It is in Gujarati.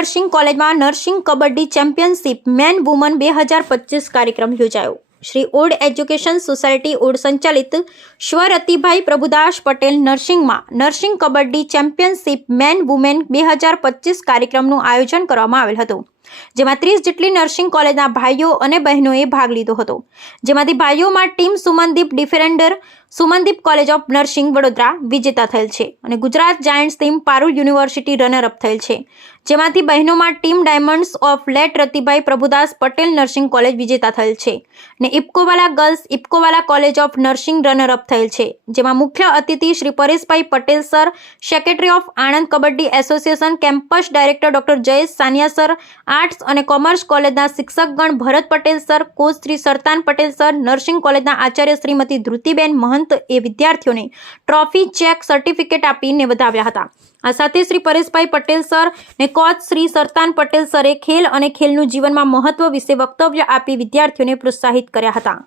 નર્સિંગ કોલેજમાં nursing kabaddi championship men woman 2025 કાર્યક્રમ યોજાયો। શ્રી ઓડ એજ્યુકેશન સોસાયટી ઓડ સંચાલિત સ્વરતિભાઈ પ્રભુદાસ પટેલ નર્સિંગમાં nursing kabaddi championship men women 2025 કાર્યક્રમનું આયોજન કરવામાં આવેલ હતું, જેમાં 30 જેટલી નર્સિંગ કોલેજના ભાઈઓ અને બહેનોએ ભાગ લીધો હતો। જેમાંથી ભાઈઓમાં team Sumandeep defender Sumandeep college of nursing Vadodara વિજેતા થયેલ છે અને Gujarat giants team Parul university runner up થયેલ છે। જેમાંથી બહેનોમાં team diamonds of late Ratibhai Prabhudas Patel nursing college વિજેતા થયેલ છે અને ઇફકોવાલા ગર્લ્સ ઇફકોવાલા કોલેજ ઓફ નર્સિંગ રનરઅપ થયેલ છે। જેમાં મુખ્ય અતિથિ Shri Pareshbhai Patel sir, secretary of Anand kabaddi association, campus director doctor Jayesh Sania sir, arts અને કોમર્સ કોલેજના શિક્ષકગણ Bharat Patel sir, coach Shri Sartan Patel sir, nursing કોલેજના આચાર્ય શ્રીમતી ધૃતિબેન મહંત એ વિદ્યાર્થીઓને ટ્રોફી, ચેક, સર્ટિફિકેટ આપીને વધાવ્યા હતા। આ સાથે શ્રી પરેશભાઈ પટેલ સર ને કોચ શ્રી સરતાન પટેલ સરે ખેલ અને ખેલનું જીવનમાં મહત્વ વિશે વક્તવ્ય આપી વિદ્યાર્થીઓને પ્રોત્સાહિત કર્યા હતા।